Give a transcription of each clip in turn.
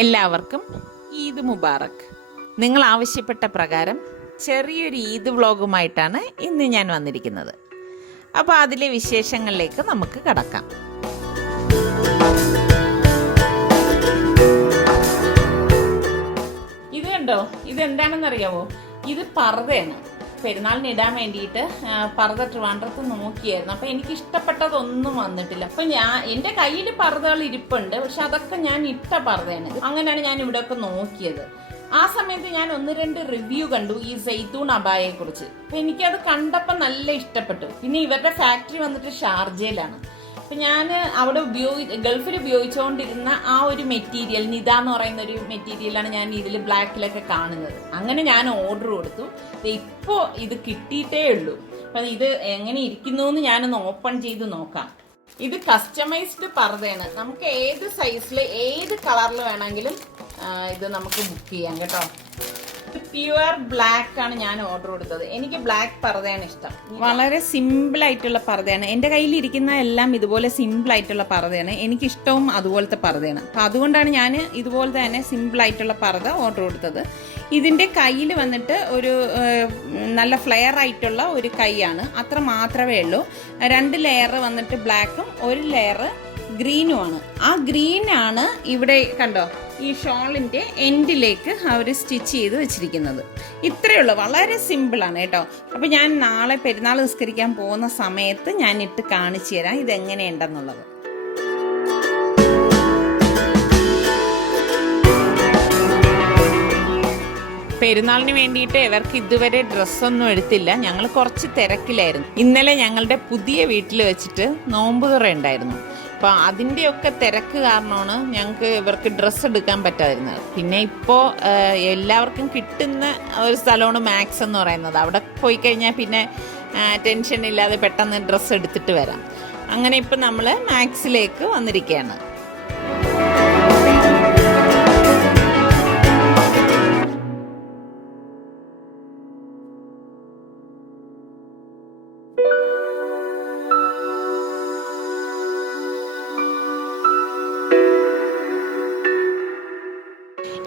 എല്ലാവർക്കും ഈദ് മുബാറക്. നിങ്ങൾ ആവശ്യപ്പെട്ട പ്രകാരം ചെറിയൊരു ഈദ് വ്ളോഗുമായിട്ടാണ് ഇന്ന് ഞാൻ വന്നിരിക്കുന്നത്. അപ്പോൾ അതിലെ വിശേഷങ്ങളിലേക്ക് നമുക്ക് കടക്കാം. ഇത് കണ്ടോ, ഇതെന്താണെന്നറിയാവോ? ഇത് പർദ്ദയാണ്. പെരുന്നാളിന് ഇടാൻ വേണ്ടിയിട്ട് പർദ്ദ ട്രിവാൻഡ്രത്ത് നോക്കിയായിരുന്നു. അപ്പം എനിക്ക് ഇഷ്ടപ്പെട്ടതൊന്നും വന്നിട്ടില്ല. അപ്പം എൻ്റെ കയ്യിൽ പർദ്ദകൾ ഇരിപ്പുണ്ട്, പക്ഷെ അതൊക്കെ ഞാൻ ഇട്ട പർദ്ദയാണ്. അങ്ങനെയാണ് ഞാൻ ഇവിടെയൊക്കെ നോക്കിയത്. ആ സമയത്ത് ഞാൻ 1-2 റിവ്യൂ കണ്ടു ഈ സൈത്തൂൺ അബായയെ കുറിച്ച്. അപ്പം എനിക്കത് കണ്ടപ്പോൾ നല്ല ഇഷ്ടപ്പെട്ടു. പിന്നെ ഇവരുടെ ഫാക്ടറി വന്നിട്ട് ഷാർജയിലാണ്. അപ്പം ഞാൻ അവിടെ ഗൾഫിൽ ഉപയോഗിച്ചുകൊണ്ടിരുന്ന ആ ഒരു മെറ്റീരിയൽ, നിത എന്ന് പറയുന്ന ഒരു മെറ്റീരിയലാണ് ഞാൻ ഇതിൽ ബ്ലാക്കിലൊക്കെ കാണുന്നത്. അങ്ങനെ ഞാൻ ഓർഡർ കൊടുത്തു. ഇപ്പോൾ ഇത് കിട്ടിയിട്ടേ ഉള്ളൂ. അപ്പം ഇത് എങ്ങനെ ഇരിക്കുന്നു എന്ന് ഞാനൊന്ന് ഓപ്പൺ ചെയ്ത് നോക്കാം. ഇത് കസ്റ്റമൈസ്ഡ് പർദ്ദയാണ്. നമുക്ക് ഏത് സൈസിൽ ഏത് കളറിൽ വേണമെങ്കിലും ഇത് നമുക്ക് ബുക്ക് ചെയ്യാം കേട്ടോ. പ്യുവർ ബ്ലാക്ക് ആണ് ഞാൻ ഓർഡർ കൊടുത്തത്. എനിക്ക് ബ്ലാക്ക് പർദ്ദയാണ് ഇഷ്ടം. വളരെ സിമ്പിൾ ആയിട്ടുള്ള പർദ്ദയാണ്. എൻ്റെ കയ്യിലിരിക്കുന്ന എല്ലാം ഇതുപോലെ സിമ്പിൾ ആയിട്ടുള്ള പർദ്ദയാണ്. എനിക്കിഷ്ടവും അതുപോലത്തെ പർദ്ദയാണ്. അപ്പം അതുകൊണ്ടാണ് ഞാൻ ഇതുപോലത്തെ തന്നെ സിമ്പിൾ ആയിട്ടുള്ള പർദ്ദ ഓർഡർ കൊടുത്തത്. ഇതിൻ്റെ കയ്യിൽ വന്നിട്ട് ഒരു നല്ല ഫ്ലെയർ ആയിട്ടുള്ള ഒരു കൈയാണ്, അത്ര മാത്രമേ ഉള്ളൂ. 2 ലെയർ വന്നിട്ട് ബ്ലാക്കും 1 ലെയർ ഗ്രീനുമാണ്. ആ ഗ്രീനാണ് ഇവിടെ കണ്ടോ ഈ ഷോളിൻ്റെ എൻഡിലേക്ക് അവർ സ്റ്റിച്ച് ചെയ്ത് വെച്ചിരിക്കുന്നത്. ഇത്രയേ ഉള്ളൂ, വളരെ സിമ്പിളാണ് കേട്ടോ. അപ്പോൾ ഞാൻ നാളെ പെരുന്നാൾ നിസ്കരിക്കാൻ പോകുന്ന സമയത്ത് ഞാൻ ഇട്ട് കാണിച്ചു തരാം ഇതെങ്ങനെയുണ്ടെന്നുള്ളത്. പെരുന്നാളിന് വേണ്ടിയിട്ട് ഇവർക്ക് ഇതുവരെ ഡ്രസ്സൊന്നും എടുത്തില്ല. ഞങ്ങൾ കുറച്ച് തിരക്കിലായിരുന്നു. ഇന്നലെ ഞങ്ങളുടെ പുതിയ വീട്ടിൽ വെച്ചിട്ട് നോമ്പ് തുറ ഉണ്ടായിരുന്നു. അപ്പോൾ അതിൻ്റെയൊക്കെ തിരക്ക് കാരണമാണ് ഞങ്ങൾക്ക് ഇവർക്ക് ഡ്രസ്സ് എടുക്കാൻ പറ്റാതിരുന്നത്. പിന്നെ ഇപ്പോൾ എല്ലാവർക്കും കിട്ടുന്ന ഒരു സ്ഥലമാണ് മാക്സ് എന്ന് പറയുന്നത്. അവിടെ പോയി കഴിഞ്ഞാൽ പിന്നെ ടെൻഷൻ ഇല്ലാതെ പെട്ടെന്ന് ഡ്രസ്സ് എടുത്തിട്ട് വരാം. അങ്ങനെ ഇപ്പം നമ്മൾ മാക്സിലേക്ക് വന്നിരിക്കുകയാണ്.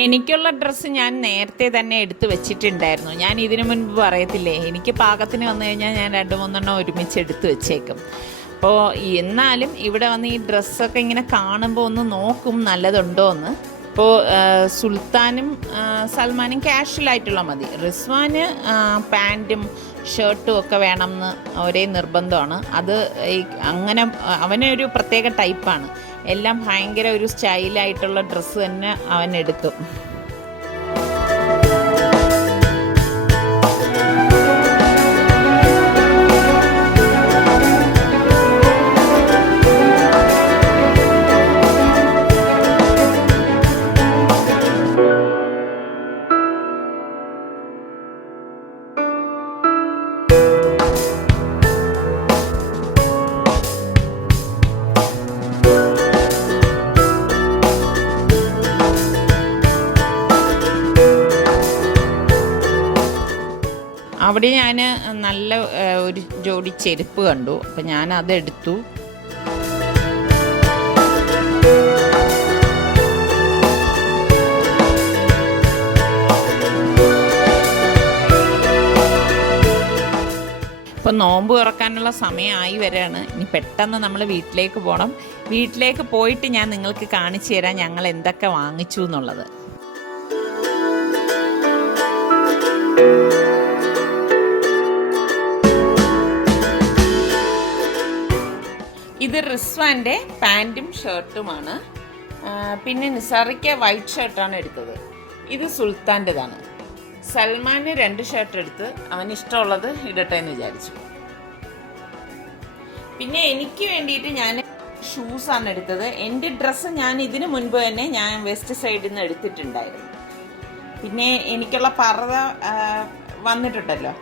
എനിക്കുള്ള ഡ്രസ്സ് ഞാൻ നേരത്തെ തന്നെ എടുത്ത് വെച്ചിട്ടുണ്ടായിരുന്നു. ഞാൻ ഇതിനു മുൻപ് പറയത്തില്ലേ, എനിക്ക് പാകത്തിന് വന്നു കഴിഞ്ഞാൽ ഞാൻ 2-3 ഒരുമിച്ച് എടുത്ത് വെച്ചേക്കും. അപ്പോൾ എന്നാലും ഇവിടെ വന്ന് ഈ ഡ്രസ്സൊക്കെ ഇങ്ങനെ കാണുമ്പോൾ ഒന്ന് നോക്കും നല്ലതുണ്ടോ എന്ന്. ഇപ്പോൾ സുൽത്താനും സൽമാനും കാഷ്വലായിട്ടുള്ള മതി. റിസ്വാന് പാൻറ്റും ഷർട്ടും ഒക്കെ വേണമെന്ന് ഒരേ നിർബന്ധമാണ്. അത് അങ്ങനെ അവനൊരു പ്രത്യേക ടൈപ്പാണ്. എല്ലാം ഭയങ്കര ഒരു സ്റ്റൈലായിട്ടുള്ള ഡ്രസ്സ് തന്നെ അവൻ എടുക്കും. അവിടെ ഞാൻ നല്ല ഒരു ജോഡി ചെരുപ്പ് കണ്ടു. അപ്പം ഞാൻ അതെടുത്തു. ഇപ്പോൾ നോമ്പ് തുറക്കാനുള്ള സമയമായി വരെയാണ്. ഇനി പെട്ടെന്ന് നമ്മൾ വീട്ടിലേക്ക് പോകണം. വീട്ടിലേക്ക് പോയിട്ട് ഞാൻ നിങ്ങൾക്ക് കാണിച്ചു തരാം ഞങ്ങൾ എന്തൊക്കെ വാങ്ങിച്ചു എന്നുള്ളത്. ഇത് റിസ്വാൻ്റെ പാൻറ്റും ഷർട്ടുമാണ്. പിന്നെ നിസാറിക്ക് വൈറ്റ് ഷർട്ടാണ് എടുത്തത്. ഇത് സുൽത്താൻ്റെതാണ്. സൽമാന് 2 ഷർട്ട് എടുത്ത് അവന് ഇഷ്ടമുള്ളത് ഇടട്ടെ എന്ന് വിചാരിച്ചു. പിന്നെ എനിക്ക് വേണ്ടിയിട്ട് ഞാൻ ഷൂസാണ് എടുത്തത്. എൻ്റെ ഡ്രസ്സ് ഞാൻ ഇതിനു മുൻപ് തന്നെ ഞാൻ വെസ്റ്റ് സൈഡിൽ നിന്ന് എടുത്തിട്ടുണ്ടായിരുന്നു. പിന്നെ എനിക്കുള്ള പർദ്ദ വന്നിട്ടുണ്ടല്ലോ.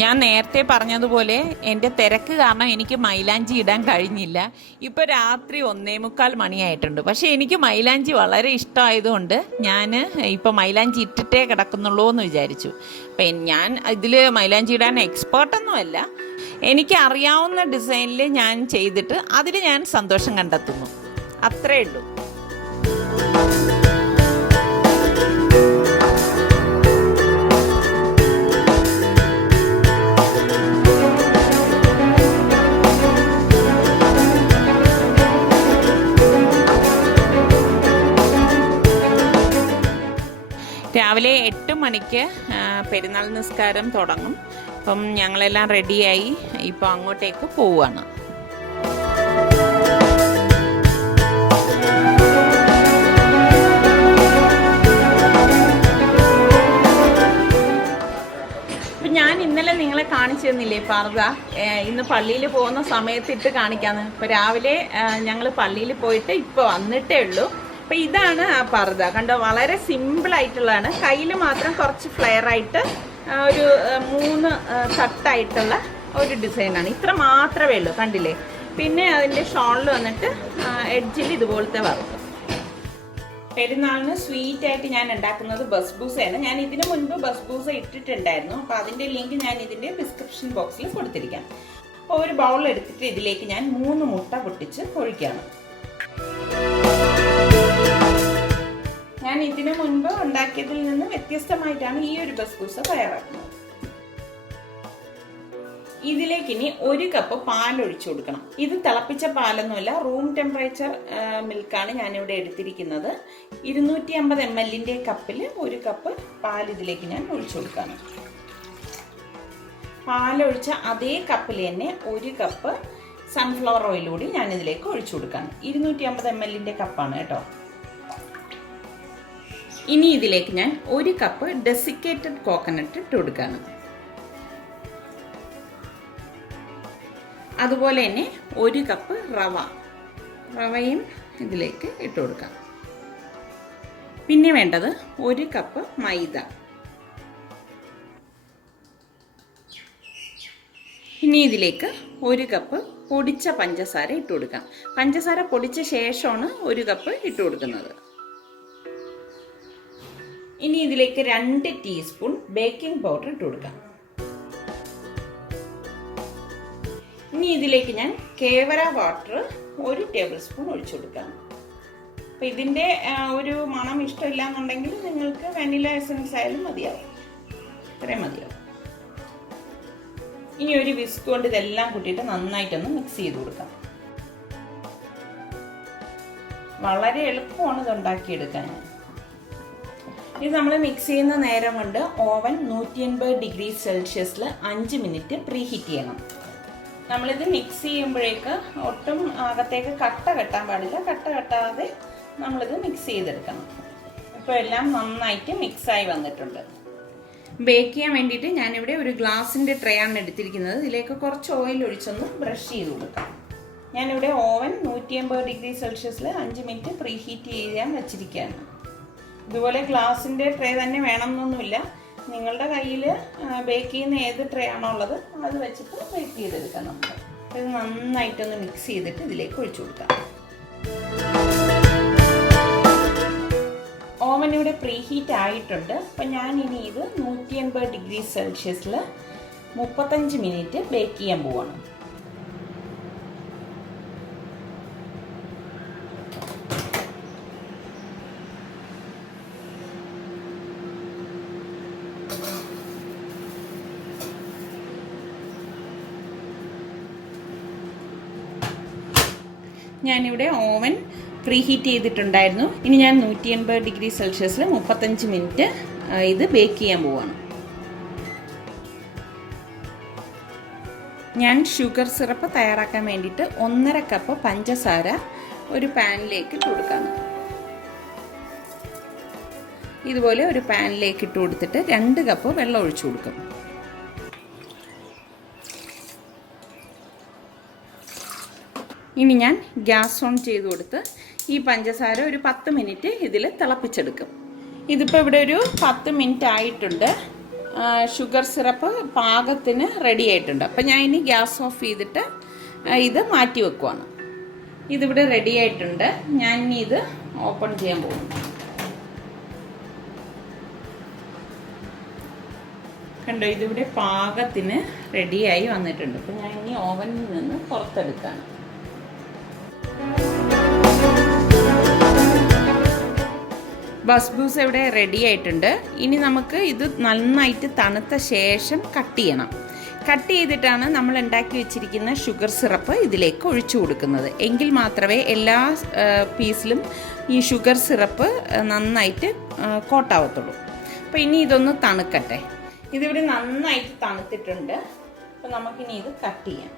ഞാൻ നേരത്തെ പറഞ്ഞതുപോലെ എൻ്റെ തിരക്ക് കാരണം എനിക്ക് മൈലാഞ്ചി ഇടാൻ കഴിഞ്ഞില്ല. ഇപ്പോൾ രാത്രി 1:45 മണിയായിട്ടുണ്ട്. പക്ഷേ എനിക്ക് മൈലാഞ്ചി വളരെ ഇഷ്ടമായതുകൊണ്ട് ഞാൻ ഇപ്പോൾ മൈലാഞ്ചി ഇട്ടിട്ടേ കിടക്കുന്നുള്ളൂ എന്ന് വിചാരിച്ചു. അപ്പം ഞാൻ ഇതിൽ മൈലാഞ്ചി ഇടാൻ എക്സ്പേർട്ടൊന്നുമല്ല. എനിക്ക് അറിയാവുന്ന ഡിസൈനിൽ ഞാൻ ചെയ്തിട്ട് അതിൽ ഞാൻ സന്തോഷം കണ്ടെത്തുന്നു. അത്രേ ഉള്ളൂ. രാവിലെ 8 മണിക്ക് പെരുന്നാൾ നിസ്കാരം തുടങ്ങും. അപ്പം ഞങ്ങളെല്ലാം റെഡിയായി ഇപ്പോൾ അങ്ങോട്ടേക്ക് പോവുകയാണ്. അപ്പം ഞാൻ ഇന്നലെ നിങ്ങളെ കാണിച്ചു തന്നില്ലേ പർദ്ദ, ഇന്ന് പള്ളിയിൽ പോകുന്ന സമയത്ത് ഇട്ട് കാണിക്കാമെന്ന്. ഇപ്പോൾ രാവിലെ ഞങ്ങൾ പള്ളിയിൽ പോയിട്ട് ഇപ്പോൾ വന്നിട്ടേ ഉള്ളൂ. അപ്പോൾ ഇതാണ് ആ പർദ്ദ. കണ്ടോ, വളരെ സിമ്പിളായിട്ടുള്ളതാണ്. കയ്യിൽ മാത്രം കുറച്ച് ഫ്ലെയർ ആയിട്ട് ഒരു 3 തട്ടായിട്ടുള്ള ഒരു ഡിസൈനാണ്. ഇത്ര മാത്രമേ ഉള്ളൂ, കണ്ടില്ലേ. പിന്നെ അതിൻ്റെ ഷോളിൽ വന്നിട്ട് എഡ്ജിൽ ഇതുപോലത്തെ വർക്ക്. പെരുന്നാളിന് സ്വീറ്റായിട്ട് ഞാൻ ഉണ്ടാക്കുന്നത് ബസ്ബൂസയാണ്. ഞാൻ ഇതിനു മുൻപ് ബസ്ബൂസ ഇട്ടിട്ടുണ്ടായിരുന്നു. അപ്പോൾ അതിൻ്റെ ലിങ്ക് ഞാൻ ഇതിൻ്റെ ഡിസ്ക്രിപ്ഷൻ ബോക്സിൽ കൊടുത്തിരിക്കാം. അപ്പോൾ ഒരു ബൗൾ എടുത്തിട്ട് ഇതിലേക്ക് ഞാൻ 3 മുട്ട പൊട്ടിച്ച് ഒഴിക്കുകയാണ്. ഞാൻ ഇതിനു മുൻപ് ഉണ്ടാക്കിയതിൽ നിന്ന് വ്യത്യസ്തമായിട്ടാണ് ഈ ഒരു ബസ്ബൂസ തയ്യാറാക്കുന്നത്. ഇതിലേക്ക് ഇനി 1 കപ്പ് പാൽ ഒഴിച്ചു കൊടുക്കണം. ഇത് തിളപ്പിച്ച പാലൊന്നുമല്ല, റൂം ടെമ്പറേച്ചർ മിൽക്കാണ് ഞാനിവിടെ എടുത്തിരിക്കുന്നത്. 250 ml കപ്പിൽ 1 കപ്പ് പാൽ ഇതിലേക്ക് ഞാൻ ഒഴിച്ചു കൊടുക്കണം. പാലൊഴിച്ച അതേ കപ്പിൽ തന്നെ 1 കപ്പ് സൺഫ്ലവർ ഓയിൽ കൂടി ഞാൻ ഇതിലേക്ക് ഒഴിച്ചു കൊടുക്കണം. 250 ml കപ്പാണ് കേട്ടോ. ഇനി ഇതിലേക്ക് ഞാൻ 1 കപ്പ് ഡെസിക്കേറ്റഡ് കോക്കനട്ട് ഇട്ട് കൊടുക്കുകയാണ്. അതുപോലെ തന്നെ 1 കപ്പ് റവയും ഇതിലേക്ക് ഇട്ട് കൊടുക്കാം. പിന്നെ വേണ്ടത് 1 കപ്പ് മൈദ. ഇനി ഇതിലേക്ക് 1 കപ്പ് പൊടിച്ച പഞ്ചസാര ഇട്ട് കൊടുക്കാം. പഞ്ചസാര പൊടിച്ച ശേഷമാണ് 1 കപ്പ് ഇട്ട് കൊടുക്കുന്നത്. ഇനി ഇതിലേക്ക് 2 ടീസ്പൂൺ ബേക്കിംഗ് പൗഡർ ഇട്ട് കൊടുക്കാം. ഇനി ഇതിലേക്ക് ഞാൻ കേവര വാട്ടർ 1 ടേബിൾ സ്പൂൺ ഒഴിച്ചു കൊടുക്കാം. അപ്പം ഇതിൻ്റെ ഒരു മണം ഇഷ്ടമില്ല എന്നുണ്ടെങ്കിൽ നിങ്ങൾക്ക് വാനില എസൻസ് ആയാലും മതിയാവും. ഇത്രയും മതിയാവും. ഇനി ഒരു വിസ്ക് കൊണ്ട് ഇതെല്ലാം കൂട്ടിയിട്ട് നന്നായിട്ടൊന്ന് മിക്സ് ചെയ്ത് കൊടുക്കാം. വളരെ എളുപ്പമാണ് ഇത് ഉണ്ടാക്കിയെടുക്കാൻ. ഇത് നമ്മൾ മിക്സ് ചെയ്യുന്ന നേരം കൊണ്ട് ഓവൻ 180 ഡിഗ്രി സെൽഷ്യസിൽ 5 മിനിറ്റ് പ്രീ ഹീറ്റ് ചെയ്യണം. നമ്മളിത് മിക്സ് ചെയ്യുമ്പോഴേക്ക് ഒട്ടും അകത്തേക്ക് കട്ട കെട്ടാൻ പാടില്ല. കട്ട കെട്ടാതെ നമ്മളിത് മിക്സ് ചെയ്തെടുക്കണം. ഇപ്പോൾ എല്ലാം നന്നായിട്ട് മിക്സായി വന്നിട്ടുണ്ട്. ബേക്ക് ചെയ്യാൻ വേണ്ടിയിട്ട് ഞാനിവിടെ ഒരു ഗ്ലാസിൻ്റെ ട്രേ ആണ് എടുത്തിരിക്കുന്നത്. ഇതിലേക്ക് കുറച്ച് ഓയിൽ ഒഴിച്ചൊന്ന് ബ്രഷ് ചെയ്ത് കൊടുക്കാം. ഞാനിവിടെ ഓവൻ 180 ഡിഗ്രി സെൽഷ്യസിൽ 5 മിനിറ്റ് പ്രീ ഹീറ്റ് ചെയ്യാൻ വെച്ചിരിക്കുകയാണ്. ഇതുപോലെ ഗ്ലാസിൻ്റെ ട്രേ തന്നെ വേണമെന്നൊന്നുമില്ല. നിങ്ങളുടെ കയ്യിൽ ബേക്ക് ചെയ്യുന്ന ഏത് ട്രേ ആണോ ഉള്ളത് അത് വെച്ചിട്ട് ബേക്ക് ചെയ്തെടുക്കാം. നമുക്ക് ഇത് നന്നായിട്ടൊന്ന് മിക്സ് ചെയ്തിട്ട് ഇതിലേക്ക് ഒഴിച്ചു കൊടുക്കാം. ഓവൻ ഇവിടെ പ്രീ ഹീറ്റ് ആയിട്ടുണ്ട്. അപ്പം ഞാൻ ഇനി ഇത് 180 ഡിഗ്രി സെൽഷ്യസിൽ 35 മിനിറ്റ് ബേക്ക് ചെയ്യാൻ പോവാണ്. ഞാനിവിടെ ഓവൻ പ്രീ ഹീറ്റ് ചെയ്തിട്ടുണ്ടായിരുന്നു. ഇനി ഞാൻ 180 ഡിഗ്രി സെൽഷ്യസിൽ 35 മിനിറ്റ് ഇത് ബേക്ക് ചെയ്യാൻ പോവാണ്. ഞാൻ ഷുഗർ സിറപ്പ് തയ്യാറാക്കാൻ വേണ്ടിയിട്ട് 1.5 കപ്പ് പഞ്ചസാര ഒരു പാനിലേക്ക് ഇട്ട് കൊടുക്കാം. ഇതുപോലെ ഒരു പാനിലേക്ക് ഇട്ട് കൊടുത്തിട്ട് 2 കപ്പ് വെള്ളം ഒഴിച്ചു കൊടുക്കും. ഇനി ഞാൻ ഗ്യാസ് ഓൺ ചെയ്ത് കൊടുത്ത് ഈ പഞ്ചസാര ഒരു 10 മിനിറ്റ് ഇതിൽ തിളപ്പിച്ചെടുക്കും. ഇതിപ്പോൾ ഇവിടെ ഒരു 10 മിനിറ്റ് ആയിട്ടുണ്ട്. ഷുഗർ സിറപ്പ് പാകത്തിന് റെഡി ആയിട്ടുണ്ട്. അപ്പം ഞാൻ ഇനി ഗ്യാസ് ഓഫ് ചെയ്തിട്ട് ഇത് മാറ്റി വെക്കുവാണ്. ഇതിവിടെ റെഡി ആയിട്ടുണ്ട്. ഞാൻ ഇനി ഇത് ഓപ്പൺ ചെയ്യാൻ പോകുന്നു. കണ്ടോ, ഇതിവിടെ പാകത്തിന് റെഡിയായി വന്നിട്ടുണ്ട്. അപ്പം ഞാൻ ഇനി ഓവനിൽ നിന്ന് പുറത്തെടുക്കുകയാണ്. ബസ്ബൂസ ഇവിടെ റെഡി ആയിട്ടുണ്ട്. ഇനി നമുക്ക് ഇത് നന്നായിട്ട് തണുത്ത ശേഷം കട്ട് ചെയ്യണം. കട്ട് ചെയ്തിട്ടാണ് നമ്മൾ ഉണ്ടാക്കി വെച്ചിരിക്കുന്ന ഷുഗർ സിറപ്പ് ഇതിലേക്ക് ഒഴിച്ചു കൊടുക്കുന്നത്. എങ്കിൽ മാത്രമേ എല്ലാ പീസിലും ഈ ഷുഗർ സിറപ്പ് നന്നായിട്ട് കോട്ടാവത്തുള്ളൂ. അപ്പോൾ ഇനി ഇതൊന്ന് തണുക്കട്ടെ. ഇതിവിടെ നന്നായിട്ട് തണുത്തിട്ടുണ്ട്. അപ്പോൾ നമുക്കിനി ഇത് കട്ട് ചെയ്യാം.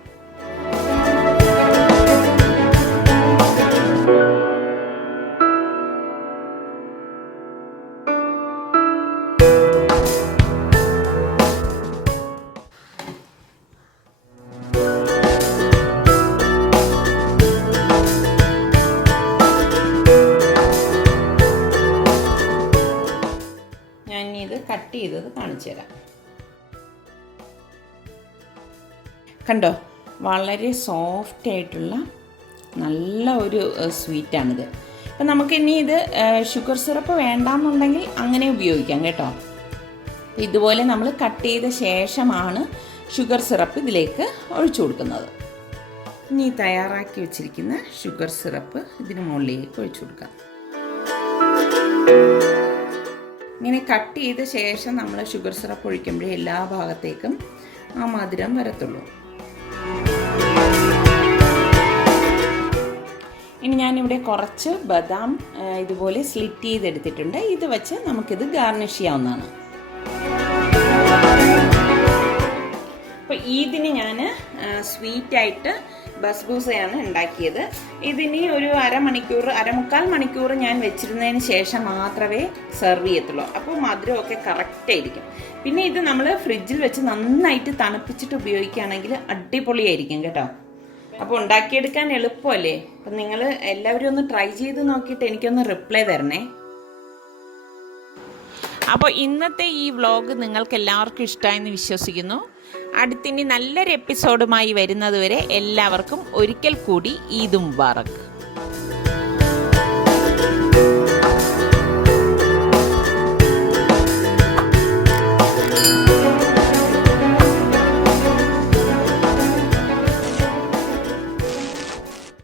ഞാനിത് കട്ട് ചെയ്തത് കാണിച്ചു തരാം. കണ്ടോ, വളരെ സോഫ്റ്റ് ആയിട്ടുള്ള നല്ല ഒരു സ്വീറ്റാണിത്. അപ്പം നമുക്കിനി ഇത് ഷുഗർ സിറപ്പ് വേണ്ടാന്നുണ്ടെങ്കിൽ അങ്ങനെ ഉപയോഗിക്കാം കേട്ടോ. ഇതുപോലെ നമ്മൾ കട്ട് ചെയ്ത ശേഷമാണ് ഷുഗർ സിറപ്പ് ഇതിലേക്ക് ഒഴിച്ചു കൊടുക്കുന്നത്. ഇനി തയ്യാറാക്കി വെച്ചിരിക്കുന്ന ഷുഗർ സിറപ്പ് ഇതിന് മുകളിലേക്ക് ഒഴിച്ചു കൊടുക്കാം. ഇങ്ങനെ കട്ട് ചെയ്ത ശേഷം നമ്മൾ ഷുഗർ സിറപ്പ് ഒഴിക്കുമ്പോഴേ എല്ലാ ഭാഗത്തേക്കും ആ മധുരം വരത്തുള്ളൂ. ഇനി ഞാനിവിടെ കുറച്ച് ബദാം ഇതുപോലെ സ്ലിറ്റ് ചെയ്തെടുത്തിട്ടുണ്ട്. ഇത് വെച്ച് നമുക്കിത് ഗാർണിഷ് ചെയ്യാവുന്നതാണ്. അപ്പോൾ ഇതിന് ഞാൻ സ്വീറ്റായിട്ട് ബസ്ബൂസയാണ് ഉണ്ടാക്കിയത്. ഇതിനി ഒരു അരമുക്കാൽ മണിക്കൂർ ഞാൻ വെച്ചിരുന്നതിന് ശേഷം മാത്രമേ സെർവ് ചെയ്യത്തുള്ളൂ. അപ്പോൾ മധുരമൊക്കെ കറക്റ്റായിരിക്കും. പിന്നെ ഇത് നമ്മൾ ഫ്രിഡ്ജിൽ വെച്ച് നന്നായിട്ട് തണുപ്പിച്ചിട്ട് ഉപയോഗിക്കുകയാണെങ്കിൽ അടിപൊളിയായിരിക്കും കേട്ടോ. അപ്പോൾ ഉണ്ടാക്കിയെടുക്കാൻ എളുപ്പമല്ലേ. അപ്പം നിങ്ങൾ എല്ലാവരും ഒന്ന് ട്രൈ ചെയ്ത് നോക്കിയിട്ട് എനിക്കൊന്ന് റിപ്ലൈ തരണേ. അപ്പോൾ ഇന്നത്തെ ഈ വ്ളോഗ് നിങ്ങൾക്ക് എല്ലാവർക്കും ഇഷ്ടമായെന്ന് വിശ്വസിക്കുന്നു. അടുത്തിനി നല്ലൊരു എപ്പിസോഡുമായി വരുന്നതുവരെ എല്ലാവർക്കും ഒരിക്കൽ കൂടി ഈദ് മുബാറക്ക്.